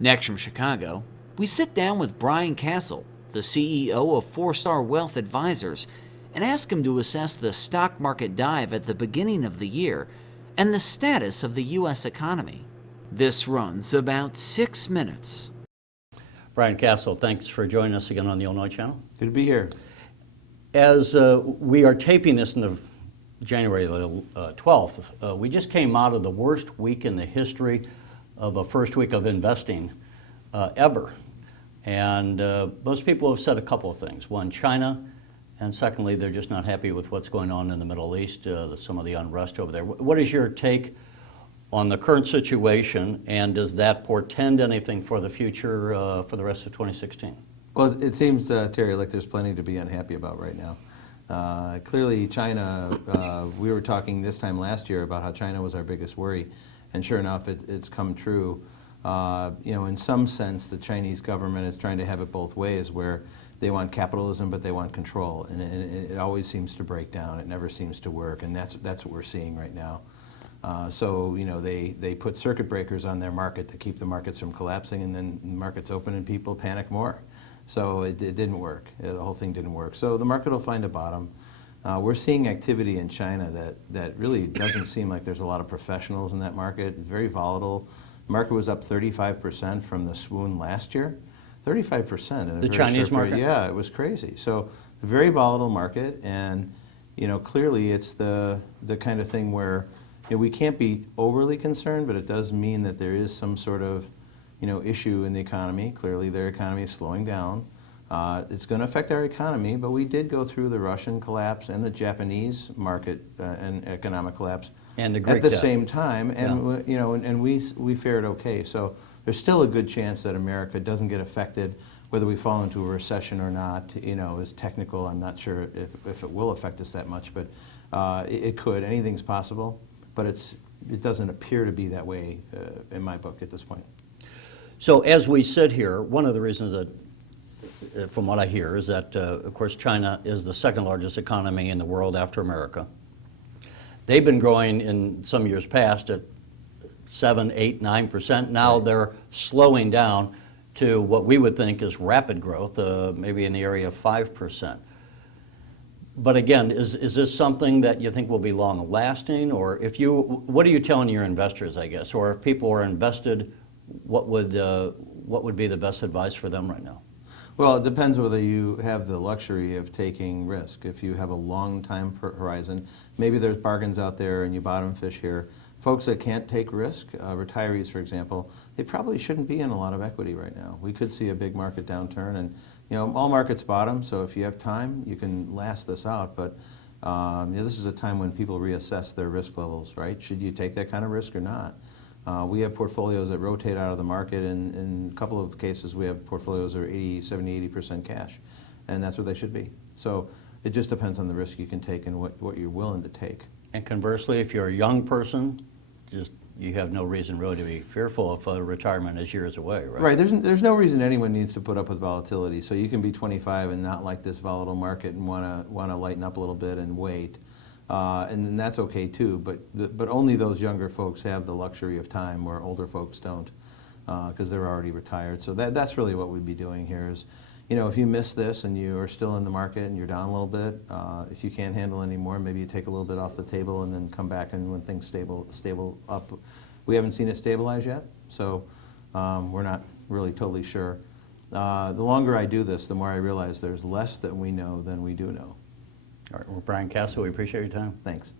Next from Chicago, we sit down with Brian Kasal, the CEO of FourStar Wealth Advisors, and ask him to assess the stock market dive at the beginning of the year and the status of the U.S. economy. This runs about 6 minutes. Brian Kasal, thanks for joining us again on the Illinois Channel. Good to be here. As we are taping this in the January 12th, we just came out of the worst week in the history of a first week of investing ever. And most people have said a couple of things. One, China, and secondly, they're just not happy with what's going on in the Middle East, some of the unrest over there. What is your take on the current situation, and does that portend anything for the future for the rest of 2016? Well, it seems, Terry, like there's plenty to be unhappy about right now. Clearly, China, we were talking this time last year about how China was our biggest worry, and sure enough, it's come true. In some sense, the Chinese government is trying to have it both ways, where they want capitalism, but they want control, and it always seems to break down. It never seems to work, and that's what we're seeing right now. They put circuit breakers on their market to keep the markets from collapsing, and then the markets open and people panic more. So it didn't work. The whole thing didn't work. So the market will find a bottom. We're seeing activity in China that really doesn't seem like there's a lot of professionals in that market. Very volatile. The market was up 35% from the swoon last year. 35% in the Chinese market? Yeah, it was crazy. So a very volatile market, and clearly it's the kind of thing where we can't be overly concerned, but it does mean that there is some sort of issue in the economy. Clearly their economy is slowing down. It's going to affect our economy, but we did go through the Russian collapse and the Japanese market and economic collapse and the Greek at the debt. Same time, and yeah. And we fared okay. So there's still a good chance that America doesn't get affected. Whether we fall into a recession or not, is technical. I'm not sure if it will affect us that much, but it could. Anything's possible, but it doesn't appear to be that way in my book at this point. So as we sit here, one of the reasons that, from what I hear, is that, of course, China is the second largest economy in the world after America. They've been growing in some years past at 7, 8, 9%. Now Right. They're slowing down to what we would think is rapid growth, maybe in the area of 5%. But again, is this something that you think will be long lasting? Or what are you telling your investors, I guess? Or if people are invested, what would be the best advice for them right now? Well, it depends whether you have the luxury of taking risk. If you have a long time horizon, maybe there's bargains out there and you bottom fish here. Folks that can't take risk, retirees for example, they probably shouldn't be in a lot of equity right now. We could see a big market downturn, and all markets bottom, so if you have time, you can last this out. But this is a time when people reassess their risk levels, right? Should you take that kind of risk or not? We have portfolios that rotate out of the market, and in a couple of cases we have portfolios that are 70, 80% cash, and that's what they should be. So it just depends on the risk you can take and what you're willing to take. And conversely, if you're a young person, you have no reason really to be fearful if retirement is years away, right? Right. There's no reason anyone needs to put up with volatility. So you can be 25 and not like this volatile market and want to lighten up a little bit and wait. And then that's okay too, but only those younger folks have the luxury of time where older folks don't, because they're already retired. So that's really what we'd be doing here is, if you miss this and you are still in the market and you're down a little bit, if you can't handle any more, maybe you take a little bit off the table and then come back, and when things stable up. We haven't seen it stabilize yet, so we're not really totally sure. The longer I do this, the more I realize there's less that we know than we do know. All right, well, Brian Kasal, we appreciate your time. Thanks.